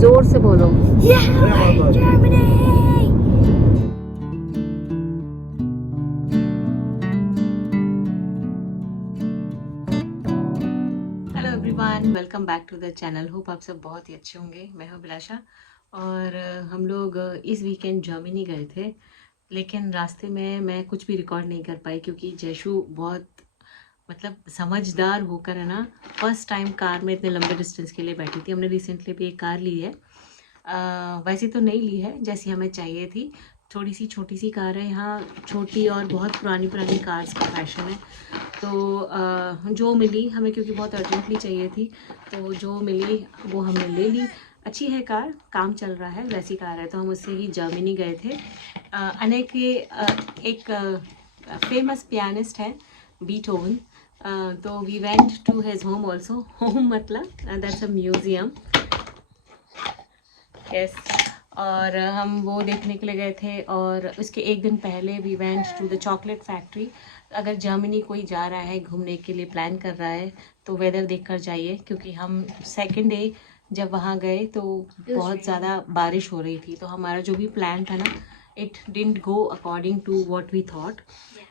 जोर से बोलो। Germany! Hello everyone, welcome back to the channel. Hope आप सब बहुत ही अच्छे होंगे। मैं हूँ अभिलाषा और हम लोग इस वीकेंड जर्मनी गए थे, लेकिन रास्ते में मैं कुछ भी रिकॉर्ड नहीं कर पाई क्योंकि जयशु बहुत मतलब समझदार होकर है ना, फर्स्ट टाइम कार में इतने लंबे डिस्टेंस के लिए बैठी थी। हमने रिसेंटली भी एक कार ली है, वैसे तो नहीं ली है जैसी हमें चाहिए थी। थोड़ी सी छोटी सी कार है, यहाँ छोटी और बहुत पुरानी पुरानी कार्स का फैशन है। तो जो मिली हमें, क्योंकि बहुत अर्जेंटली चाहिए थी, तो जो मिली वो हमने ले ली। अच्छी है कार, काम चल रहा है, वैसी कार है। तो हम उससे ही जर्मनी गए थे। अने के एक फेमस पियानिस्ट है बीटहोवन, तो we went to his home also. Home मतलब दैट्स अ म्यूजियम। यस, और हम वो देखने के लिए गए थे। और उसके एक दिन पहले we went to the chocolate factory. अगर जर्मनी कोई जा रहा है घूमने के लिए, प्लान कर रहा है, तो वेदर देखकर जाइए, क्योंकि हम सेकंड डे जब वहाँ गए तो बहुत ज़्यादा बारिश हो रही थी। तो हमारा जो भी प्लान था ना, it didn't go according to what we thought,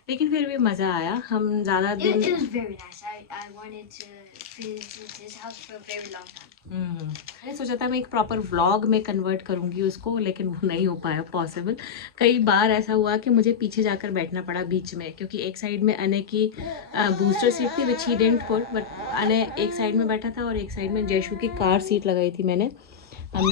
लेकिन फिर भी मज़ा आया। हम ज़्यादा दिन It was very nice. I wanted to visit his house for a very long time. मैंने सोचा था मैं एक प्रॉपर व्लॉग में कन्वर्ट करूँगी उसको, लेकिन वो नहीं हो पाया पॉसिबल। कई बार ऐसा हुआ कि मुझे पीछे जाकर बैठना पड़ा बीच में, क्योंकि एक साइड में अने की बूस्टर सीट थी विच ही डिडंट पुट, बट अने एक साइड में बैठा था और एक साइड में जयशु की कार सीट लगाई थी हमने।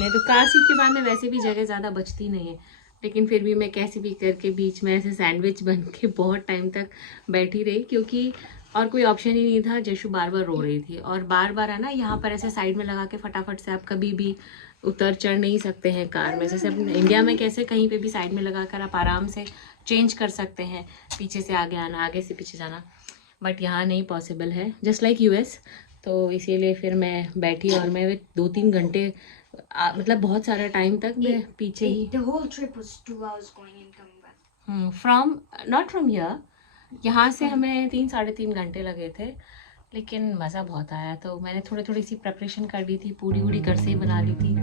तो कार सीट के बाद में वैसे भी जगह ज़्यादा बचती नहीं है, लेकिन फिर भी मैं कैसे भी करके बीच में ऐसे सैंडविच बन के बहुत टाइम तक बैठी रही, क्योंकि और कोई ऑप्शन ही नहीं था। जयशु बार बार रो रही थी, और बार बार है ना, यहाँ पर ऐसे साइड में लगा के फटाफट से आप कभी भी उतर चढ़ नहीं सकते हैं कार में। जैसे अपने इंडिया में कैसे कहीं पे भी साइड में लगा कर आप आराम से चेंज कर सकते हैं, पीछे से आगे आना, आगे से पीछे जाना, बट यहाँ नहीं पॉसिबल है, जस्ट लाइक यूएस। तो इसीलिए फिर मैं बैठी और मैं 2-3 घंटे मतलब बहुत सारा टाइम तक मैं पीछे ही। The whole trip was 2 hours going and coming back. From not from here, यहाँ से हमें 3-3.5 घंटे लगे थे, लेकिन मज़ा बहुत आया। तो मैंने थोड़ी सी प्रेपरेशन कर ली थी, पूरी वूरी घर से ही बना ली थी,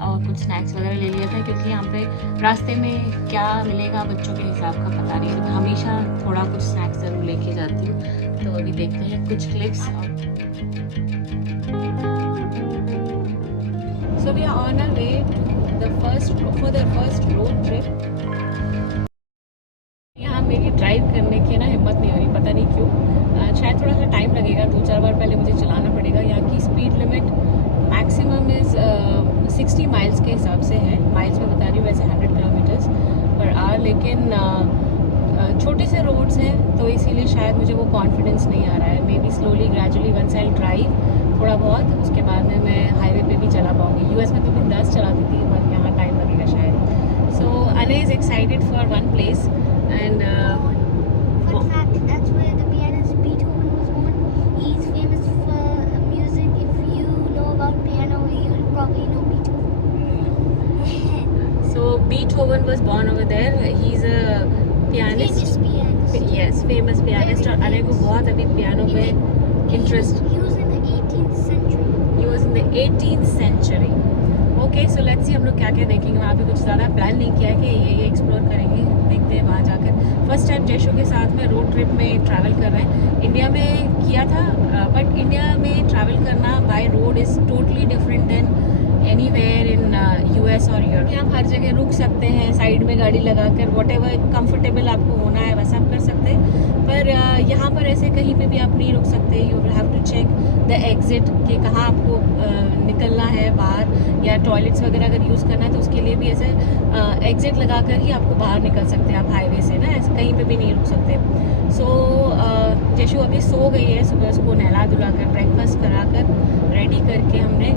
और कुछ स्नैक्स वगैरह ले लिया था, क्योंकि यहाँ पे रास्ते में क्या मिलेगा बच्चों के हिसाब का पता नहीं, तो मैं हमेशा थोड़ा कुछ स्नैक्स ज़रूर लेके जाती हूँ। तो अभी देखते हैं कुछ clips. So we are on a way for the first road trip. यहाँ मेरी ड्राइव करने की ना हिम्मत नहीं हो रही, पता नहीं क्यों। शायद थोड़ा सा टाइम लगेगा, 2-4 बार पहले मुझे चलाना पड़ेगा। यहाँ की speed limit maximum is 60 miles के हिसाब से है। माइल्स में बता रही हूँ, वैसे 100 किलोमीटर्स पर आवर, लेकिन छोटे से रोड्स हैं, तो इसीलिए शायद मुझे वो कॉन्फिडेंस नहीं आ रहा है। Maybe slowly gradually once I drive थोड़ा बहुत, उसके बाद में मैं हाईवे पे भी चला पाऊँगी। यूएस में तो बिंदास चलाती थी, बट यहाँ टाइम लगेगा शायद। सो अने is excited for one place and Fun fact, that's where the pianist Beethoven was born. He's famous for music. If you know about piano, you probably know Beethoven. so Beethoven was born over there. He's a pianist. Famous pianist. Yes, famous pianist. और अने को बहुत अभी piano पे interest. He was in the 18th century. He was in the 18th century. Okay, so let's see हम लोग क्या क्या देखेंगे वहाँ पे। कुछ ज़्यादा प्लान नहीं किया है कि ये एक्सप्लोर करेंगे, देखते हैं वहाँ जाकर। फर्स्ट टाइम जयशु के साथ में रोड ट्रिप में ट्रैवल कर रहे हैं। इंडिया में किया था, बट इंडिया में ट्रैवल करना by road is totally different than anywhere in US और यूरोप। आप हर जगह रुक सकते हैं, साइड में गाड़ी लगाकर, वॉट एवर कंफर्टेबल आपको होना है वैसा आप कर सकते हैं। पर यहाँ पर ऐसे कहीं पे भी आप नहीं रुक सकते। You will have to check the exit कि कहाँ आपको निकलना है बाहर, या टॉयलेट्स वगैरह अगर यूज़ करना है तो उसके लिए भी ऐसे एग्जिट लगा कर ही आपको बाहर निकल सकते हैं आप हाईवे से ना, ऐसे कहीं पे भी नहीं रुक सकते। सो जयशु अभी सो गई है। सुबह उसको नहला धुला कर ब्रेकफास्ट करा कर रेडी करके हमने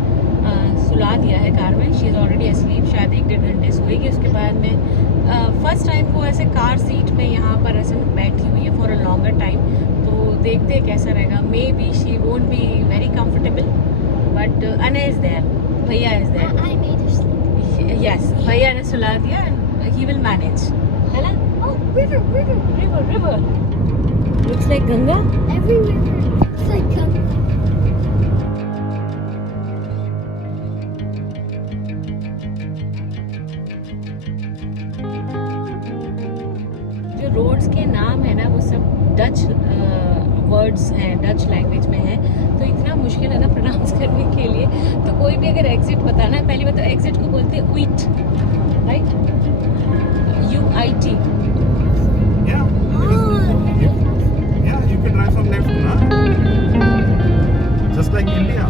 सुला दिया है कार में। शी इज़ ऑलरेडी अस्लीप, शायद 1-1.5 घंटे सोएगी। उसके बाद में फर्स्ट टाइम वो ऐसे कार सीट में यहाँ पर ऐसे बैठी हुई है फॉर अ लॉन्गर टाइम, तो देखते हैं कैसा रहेगा। Maybe she won't be very comfortable, but अने इज़ देयर, भैया is there. I made her sleep. Yes, भैया ने सुला दिया एंड ही विल मैनेज, है ना। Oh, river, river. River looks like Ganga. Every river looks like roads के नाम है ना वो सब डच वर्ड्स हैं, डच लैंग्वेज में है, तो इतना मुश्किल है ना प्रोनाउंस करने के लिए। तो कोई भी अगर एग्जिट बताना है, पहली बात तो एग्जिट को बोलते हैं उइट, right, UIT। Yeah, you can drive from left, na? Just like India.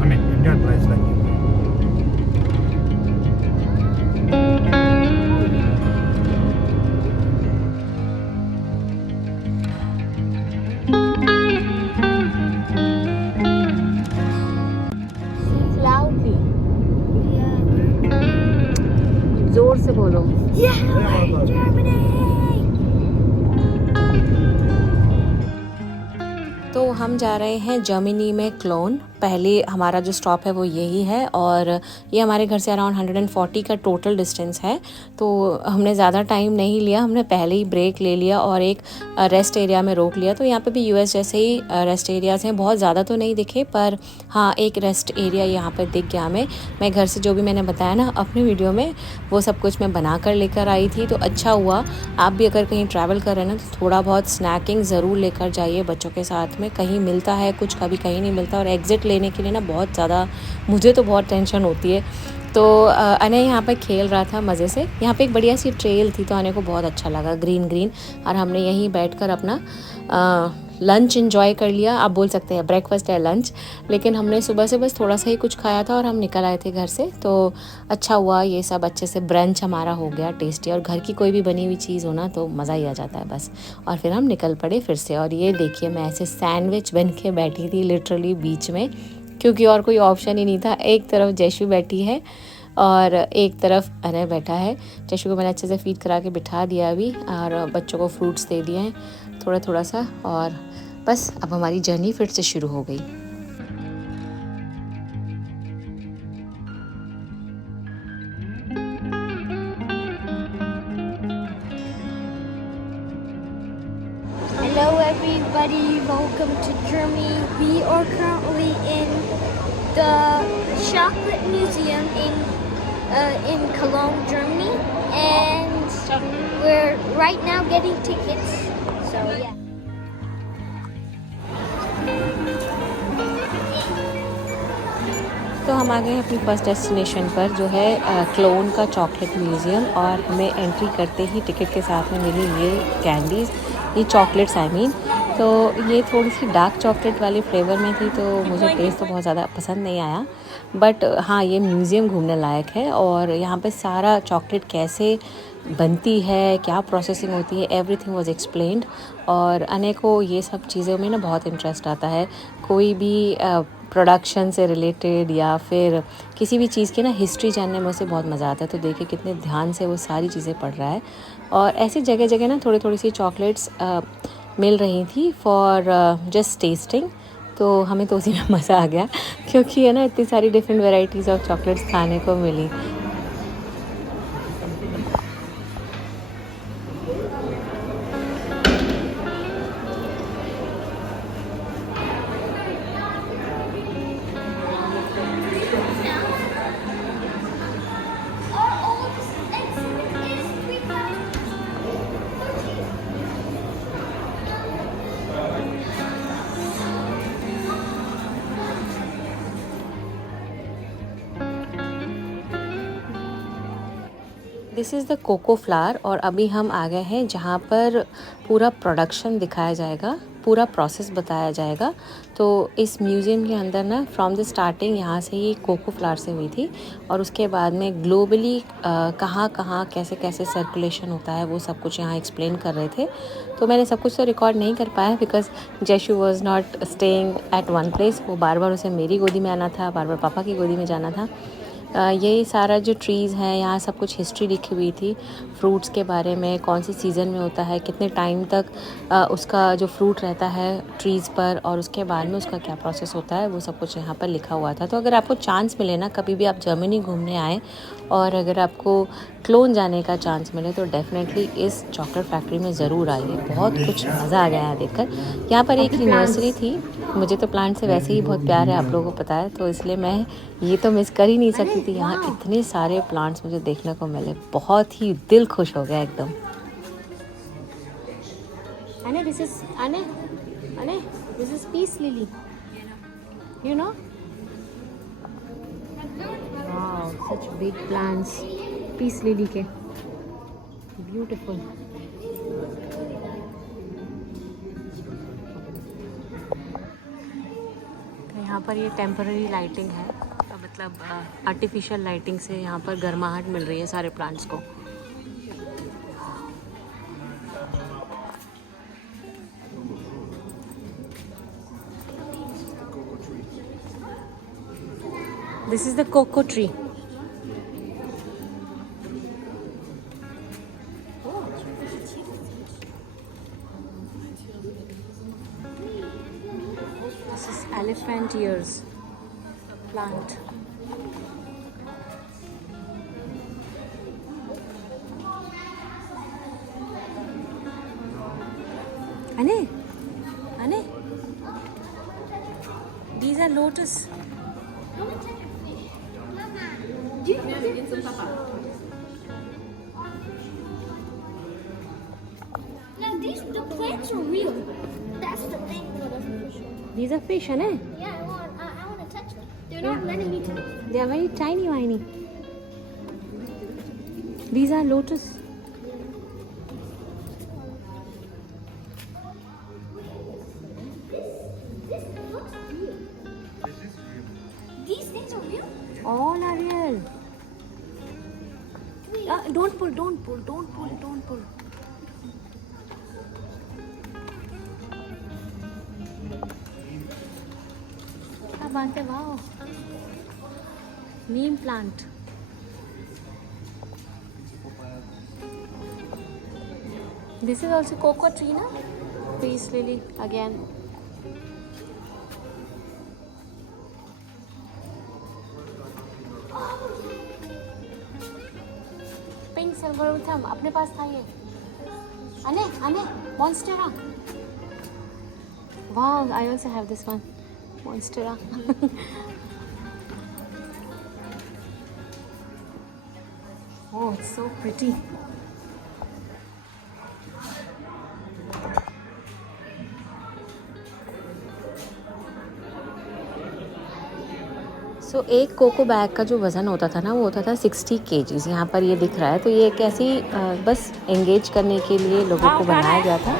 I mean, India drives like India. Loudly, Yeah. जोर से बोलो। Yeah, Germany. तो हम जा रहे हैं जर्मनी में क्लोन। पहले हमारा जो स्टॉप है वो यही है और ये हमारे घर से अराउंड 140 का टोटल डिस्टेंस है। तो हमने ज़्यादा टाइम नहीं लिया, हमने पहले ही ब्रेक ले लिया और एक रेस्ट एरिया में रोक लिया। तो यहाँ पे भी यूएस जैसे ही रेस्ट एरियाज़ हैं, बहुत ज़्यादा तो नहीं दिखे पर हाँ एक रेस्ट एरिया यहाँ पर दिख गया हमें। मैं घर से जो भी मैंने बताया ना अपने वीडियो में वो सब कुछ मैं बना कर लेकर आई थी। तो अच्छा हुआ, आप भी अगर कहीं ट्रैवल कर रहे हैं ना तो थोड़ा बहुत स्नैकिंग ज़रूर लेकर जाइए बच्चों के साथ में। कहीं मिलता है कुछ, कभी कहीं नहीं मिलता। और एग्ज़िट लेने के लिए ना बहुत ज़्यादा मुझे तो बहुत टेंशन होती है। तो अने यहाँ पर खेल रहा था मज़े से। यहाँ पे एक बढ़िया सी ट्रेल थी तो आने को बहुत अच्छा लगा, ग्रीन ग्रीन। और हमने यहीं बैठकर अपना लंच एंजॉय कर लिया। आप बोल सकते हैं ब्रेकफास्ट है लंच, लेकिन हमने सुबह से बस थोड़ा सा ही कुछ खाया था और हम निकल आए थे घर से। तो अच्छा हुआ, ये सब अच्छे से ब्रंच हमारा हो गया टेस्टी। और घर की कोई भी बनी हुई चीज़ हो ना तो मज़ा ही आ जाता है बस। और फिर हम निकल पड़े फिर से। और ये देखिए मैं ऐसे सैंडविच बन के बैठी थी लिटरली बीच में, क्योंकि और कोई ऑप्शन ही नहीं था। एक तरफ जैशु बैठी है और एक तरफ अनय बैठा है। जैशु को मैंने अच्छे से फीड करा के बिठा दिया अभी और बच्चों को फ्रूट्स दे दिए हैं थोड़ा थोड़ा सा। और बस अब हमारी जर्नी फिर से शुरू हो गई। Hello everybody, welcome to Germany. We are currently in the Chocolate Museum in Cologne, Germany, and we're right now getting tickets. So yeah. तो हम आ गए हैं अपनी फर्स्ट डेस्टिनेशन पर जो है क्लोन का चॉकलेट म्यूज़ियम। और हमें एंट्री करते ही टिकट के साथ में मिली ये कैंडीज़, ये चॉकलेट्स आई मीन। तो ये थोड़ी सी डार्क चॉकलेट वाले फ्लेवर में थी तो मुझे टेस्ट तो बहुत ज़्यादा पसंद नहीं आया। बट हाँ ये म्यूज़ियम घूमने लायक है और यहाँ पे सारा चॉकलेट कैसे बनती है, क्या प्रोसेसिंग होती है, एवरीथिंग वाज एक्सप्लेन्ड। और अने को ये सब चीज़ों में ना बहुत इंटरेस्ट आता है। कोई भी प्रोडक्शन से रिलेटेड या फिर किसी भी चीज़ की ना हिस्ट्री जानने में उसे बहुत मज़ा आता है। तो देखिए कितने ध्यान से वो सारी चीज़ें पढ़ रहा है। और ऐसी जगह जगह ना थोड़ी थोड़ी सी चॉकलेट्स मिल रही थी फॉर जस्ट टेस्टिंग। तो हमें तो उसी में मज़ा आ गया क्योंकि है ना इतनी सारी डिफरेंट वेराइटीज़ ऑफ चॉकलेट्स खाने को मिली। This is the cocoa flower. और अभी हम आ गए हैं जहाँ पर पूरा प्रोडक्शन दिखाया जाएगा, पूरा प्रोसेस बताया जाएगा। तो इस म्यूज़ियम के अंदर ना फ्रॉम द स्टार्टिंग यहाँ से ही कोको फ्लावर से हुई थी और उसके बाद में ग्लोबली कहाँ कहाँ कैसे कैसे सर्कुलेशन होता है वो सब कुछ यहाँ एक्सप्लेन कर रहे थे। तो मैंने सब कुछ तो रिकॉर्ड नहीं कर पाया because Jaishu was not staying at one place. वो बार बार उसे मेरी गोदी में आना था, बार बार पापा की गोदी में जाना था। यही सारा जो ट्रीज़ हैं यहाँ सब कुछ हिस्ट्री लिखी हुई थी फ्रूट्स के बारे में, कौन सी सीज़न में होता है, कितने टाइम तक उसका जो फ्रूट रहता है ट्रीज़ पर और उसके बाद में उसका क्या प्रोसेस होता है वो सब कुछ यहाँ पर लिखा हुआ था। तो अगर आपको चांस मिले ना कभी भी आप जर्मनी घूमने आए और अगर आपको क्लोन जाने का चांस मिले तो डेफ़िनेटली इस चॉकलेट फैक्ट्री में ज़रूर आइए। बहुत कुछ मज़ा आ गया है देखकर। यहाँ पर एक नर्सरी थी, मुझे तो प्लांट से वैसे ही बहुत प्यार है, आप लोगों को पता है, तो इसलिए मैं ये तो मिस कर ही नहीं सकती थी। यहाँ इतने सारे प्लांट्स मुझे देखने को मिले, बहुत ही दिल खुश हो गया एकदम। Anne, this is Anne. Anne, this is peace lily. You know? Wow, such big plants. Peace lily के. Beautiful. यहाँ पर ये टेम्पररी लाइटिंग है, तो मतलब आर्टिफिशियल लाइटिंग से यहाँ पर गर्माहट मिल रही है सारे प्लांट्स को. This is the cocoa tree. This is elephant ears plant. Anne, Anne, these are lotus. Now the plants are real. That's the thing. These are fish, Anne. Yeah, I want to touch them. They're not letting me touch them. They are very tiny. These are lotus. This looks real. These things are real? All are real. Wait. Don't pull. क्या बात है, wow. Neem plant. This is also cocoa tree, na? Peace lily again. Pink silveruthum अपने पास था ये. Anne, monstera. Wow, I also have this one. Monstera. Oh, it's so pretty. सो एक cocoa bag का जो वज़न होता था ना, वो होता था 60 kgs. यहाँ पर ये दिख रहा है, तो ये एक ऐसी बस एंगेज करने के लिए लोगों को बनाया गया था,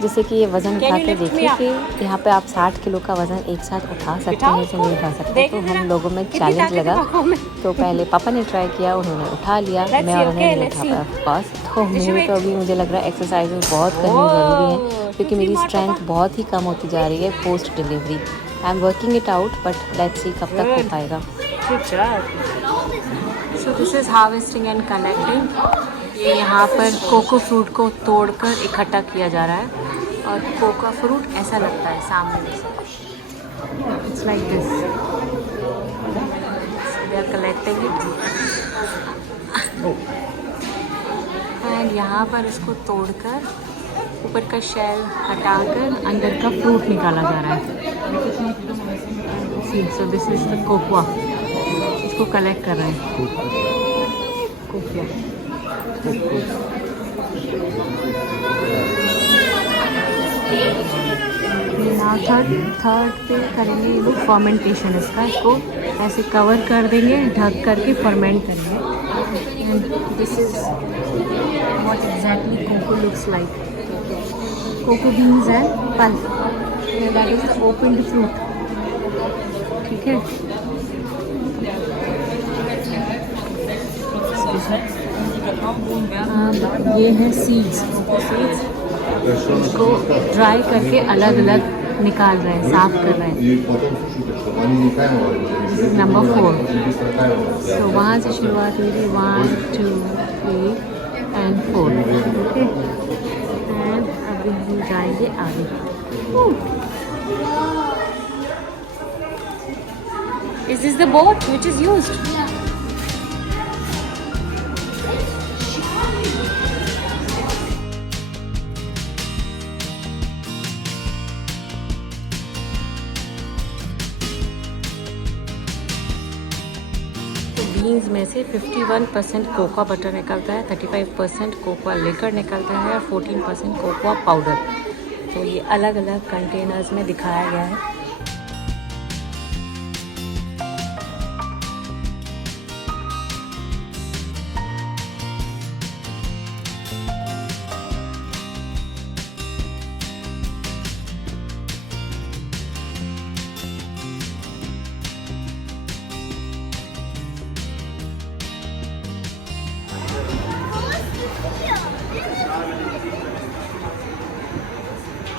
जिससे कि ये वज़न उठा के देखिए कि यहाँ पे आप 60 किलो का वज़न एक साथ उठा सकते हैं कि नहीं उठा सकते. तो हम लोगों में चैलेंज लगा, तो पहले पापा ने ट्राई किया, उन्होंने उठा लिया, मैं और उन्होंने नहीं उठा पाया ऑफकोर्स. तो मेरे तो अभी मुझे लग रहा है एक्सरसाइज बहुत करनी ज़रूरी है, क्योंकि मेरी स्ट्रेंथ बहुत ही कम होती जा रही है post delivery. I am working it out, but let's see कब तक हो पाएगा. So this is harvesting and collecting. ये यहाँ पर कोको फ्रूट को तोड़कर इकट्ठा किया जा रहा है, और कोको फ्रूट ऐसा लगता है सामने से. It's like this. They are collecting it, and यहाँ पर इसको तोड़कर ऊपर का शेल हटाकर अंदर का फ्रूट निकाला जा रहा है. See, so this is the cocoa. इसको कलेक्ट कर रहे हैं. कोकोआ. थर्ड पे करेंगे ये लोग फर्मेंटेशन इसका. इसको ऐसे कवर कर देंगे, ढक करके फर्मेंट करेंगे. And this is what exactly cocoa looks like. Cocoa beans and pulp. That is opened fruit. ठीक है. ये है सीड्स. इसको ड्राई करके अलग अलग निकाल रहे हैं, साफ कर रहे हैं. This is number 4. तो वहाँ से शुरुआत हुई थी. 1 2 3 एंड 4. ओके. एंड अभी हम जाएंगे आगे. Is this the boat which is used? Yeah. Beans में से 51% कोकोआ बटर निकलता है, 35% कोकोआ लिकर निकलता है, और 14% कोकोआ पाउडर. तो ये अलग अलग कंटेनर्स में दिखाया गया है।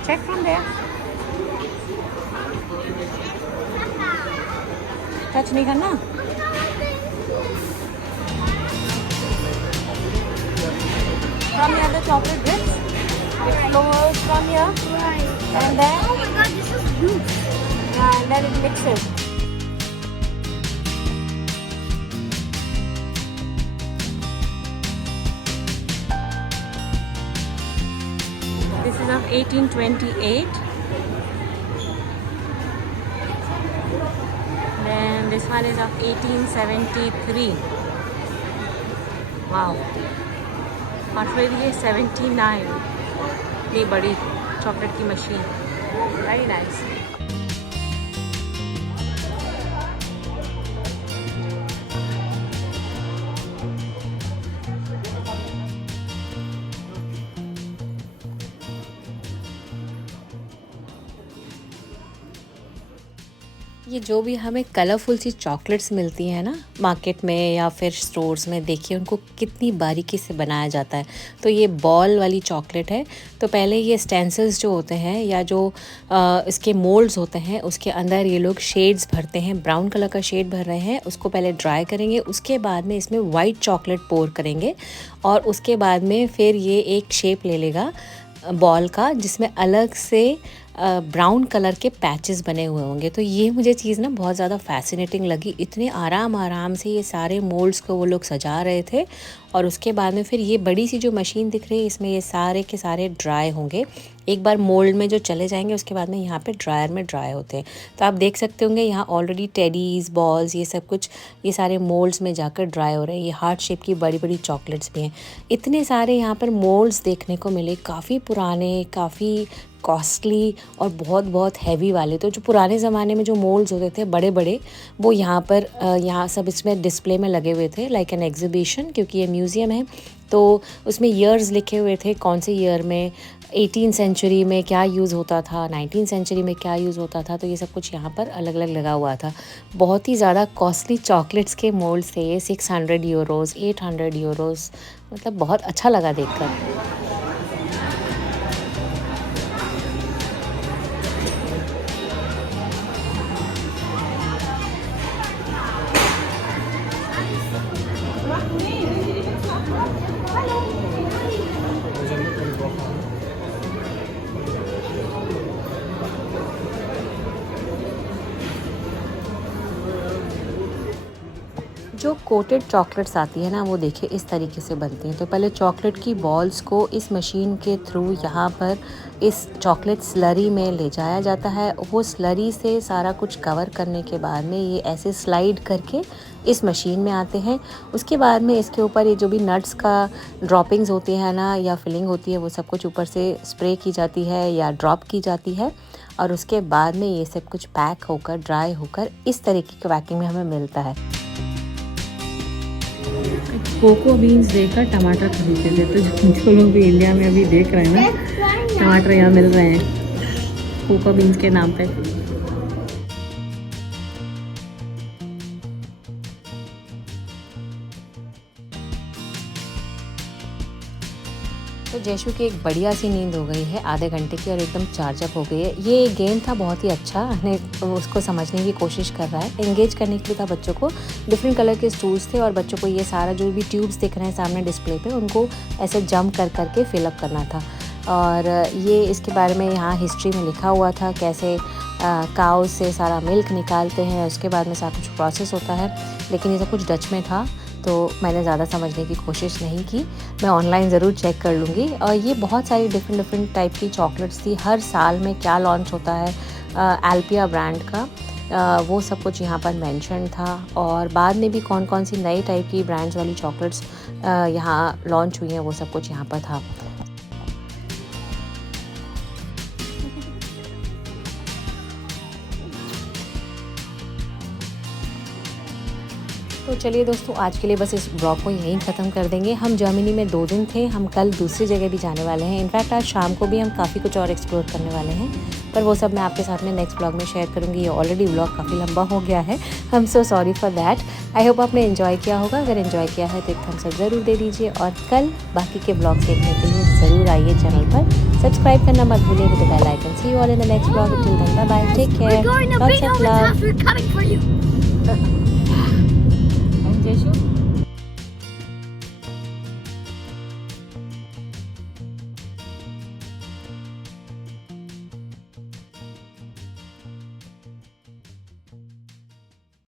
Check from there. टच नहीं करना। From here the chocolate drips. It flows from here Right. and then Oh my god, this is huge. and then it mixes. This is of 1828. Then this one is of 1873. Wow. और फिर ये 79, ये बड़ी chocolate की machine, very nice. ये जो भी हमें कलरफुल सी चॉकलेट्स मिलती हैं ना मार्केट में या फिर स्टोर्स में, देखिए उनको कितनी बारीकी से बनाया जाता है। तो ये बॉल वाली चॉकलेट है। तो पहले ये स्टेंसिल्स जो होते हैं या जो इसके मोल्ड्स होते हैं उसके अंदर ये लोग शेड्स भरते हैं। ब्राउन कलर का शेड भर रहे हैं, उसको पहले ड्राई करेंगे, उसके बाद में इसमें वाइट चॉकलेट पोर करेंगे और उसके बाद में फिर ये एक शेप ले लेगा बॉल का, जिसमें अलग से ब्राउन कलर के पैचेस बने हुए होंगे। तो ये मुझे चीज़ ना बहुत ज़्यादा फैसिनेटिंग लगी। इतने आराम से ये सारे मोल्ड्स को वो लोग सजा रहे थे और उसके बाद में फिर ये बड़ी सी जो मशीन दिख रही है इसमें ये सारे के सारे ड्राई होंगे। एक बार मोल्ड में जो चले जाएंगे उसके बाद में यहाँ पे ड्रायर में ड्राई होते हैं। तो आप देख सकते होंगे यहाँ ऑलरेडी टेडीज़, बॉल्स, ये सब कुछ ये सारे मोल्ड्स में जाकर ड्राई हो रहे हैं। ये हार्ट शेप की बड़ी बड़ी चॉकलेट्स भी हैं। इतने सारे यहाँ पर मोल्ड्स देखने को मिले, काफ़ी पुराने, काफ़ी कॉस्टली और बहुत हैवी वाले। तो जो पुराने ज़माने में जो मोल्ड्स होते थे बड़े बड़े, वो यहाँ पर यहाँ सब इसमें डिस्प्ले में लगे हुए थे, लाइक एन एग्जीबिशन, क्योंकि ये म्यूज़ियम है। तो उसमें ईयर्स लिखे हुए थे, कौन से ईयर में 18th सेंचुरी में क्या यूज़ होता था, 19th सेंचुरी में क्या यूज़ होता था। तो ये सब कुछ यहाँ पर अलग अलग लगा हुआ था। बहुत ही ज़्यादा कॉस्टली चॉकलेट्स के मोल्ड्स थे ये, 600 यूरोज़, 800 यूरोज़। मतलब बहुत अच्छा लगा देखकर। जो कोटेड चॉकलेट्स आती है ना, वो देखिए इस तरीके से बनती हैं। तो पहले चॉकलेट की बॉल्स को इस मशीन के थ्रू यहाँ पर इस चॉकलेट स्लरी में ले जाया जाता है। वो स्लरी से सारा कुछ कवर करने के बाद में ये ऐसे स्लाइड करके इस मशीन में आते हैं। उसके बाद में इसके ऊपर ये जो भी नट्स का ड्रॉपिंग्स होती है ना या फिलिंग होती है, वो सब कुछ ऊपर से स्प्रे की जाती है या ड्रॉप की जाती है। और उसके बाद में ये सब कुछ पैक होकर, ड्राई होकर इस तरीके के पैकिंग में हमें मिलता है। कोको बीन्स देकर टमाटर खरीदते थे। तो जो लोग भी इंडिया में अभी देख रहे हैं ना, टमाटर यहाँ मिल रहे हैं कोको बीन्स के नाम पे। तो जयशु की एक बढ़िया सी नींद हो गई है आधे घंटे की और एकदम चार्जअप हो गई है। ये गेम था बहुत ही अच्छा, उसको समझने की कोशिश कर रहा है। एंगेज करने के लिए था बच्चों को। डिफरेंट कलर के स्टूल्स थे और बच्चों को ये सारा जो भी ट्यूब्स दिख रहे हैं सामने डिस्प्ले पे, उनको ऐसे जंप कर करके फिलअप करना था। और ये इसके बारे में यहाँ हिस्ट्री में लिखा हुआ था, कैसे काउ से सारा मिल्क निकालते हैं, उसके बाद में सारा कुछ प्रोसेस होता है। लेकिन ये सब कुछ डच में था तो मैंने ज़्यादा समझने की कोशिश नहीं की। मैं ऑनलाइन ज़रूर चेक कर लूँगी। और ये बहुत सारी डिफरेंट टाइप की चॉकलेट्स थी। हर साल में क्या लॉन्च होता है एल्पिया ब्रांड का, वो सब कुछ यहाँ पर मेंशन था। और बाद में भी कौन कौन सी नई टाइप की ब्रांड्स वाली चॉकलेट्स यहाँ लॉन्च हुई हैं, वो सब कुछ यहाँ पर था। चलिए दोस्तों, आज के लिए बस इस ब्लॉग को यहीं ख़त्म कर देंगे। हम जर्मनी में 2 दिन थे, हम कल दूसरी जगह भी जाने वाले हैं। इनफैक्ट आज शाम को भी हम काफ़ी कुछ और एक्सप्लोर करने वाले हैं, पर वो सब मैं आपके साथ में नेक्स्ट ब्लॉग में शेयर करूँगी। ये ऑलरेडी ब्लॉग काफ़ी लंबा हो गया है, I am so sorry for that. I hope आपने एंजॉय किया होगा। अगर एंजॉय किया है तो एक थम्स अप ज़रूर दे दीजिए, और कल बाकी के ब्लॉग्स देखने के लिए ज़रूर आइए चैनल पर। सब्सक्राइब करना मत भूलिए with the bell icon. See you all in the next blog. Till then bye bye, take care, lots of love. We're coming for you.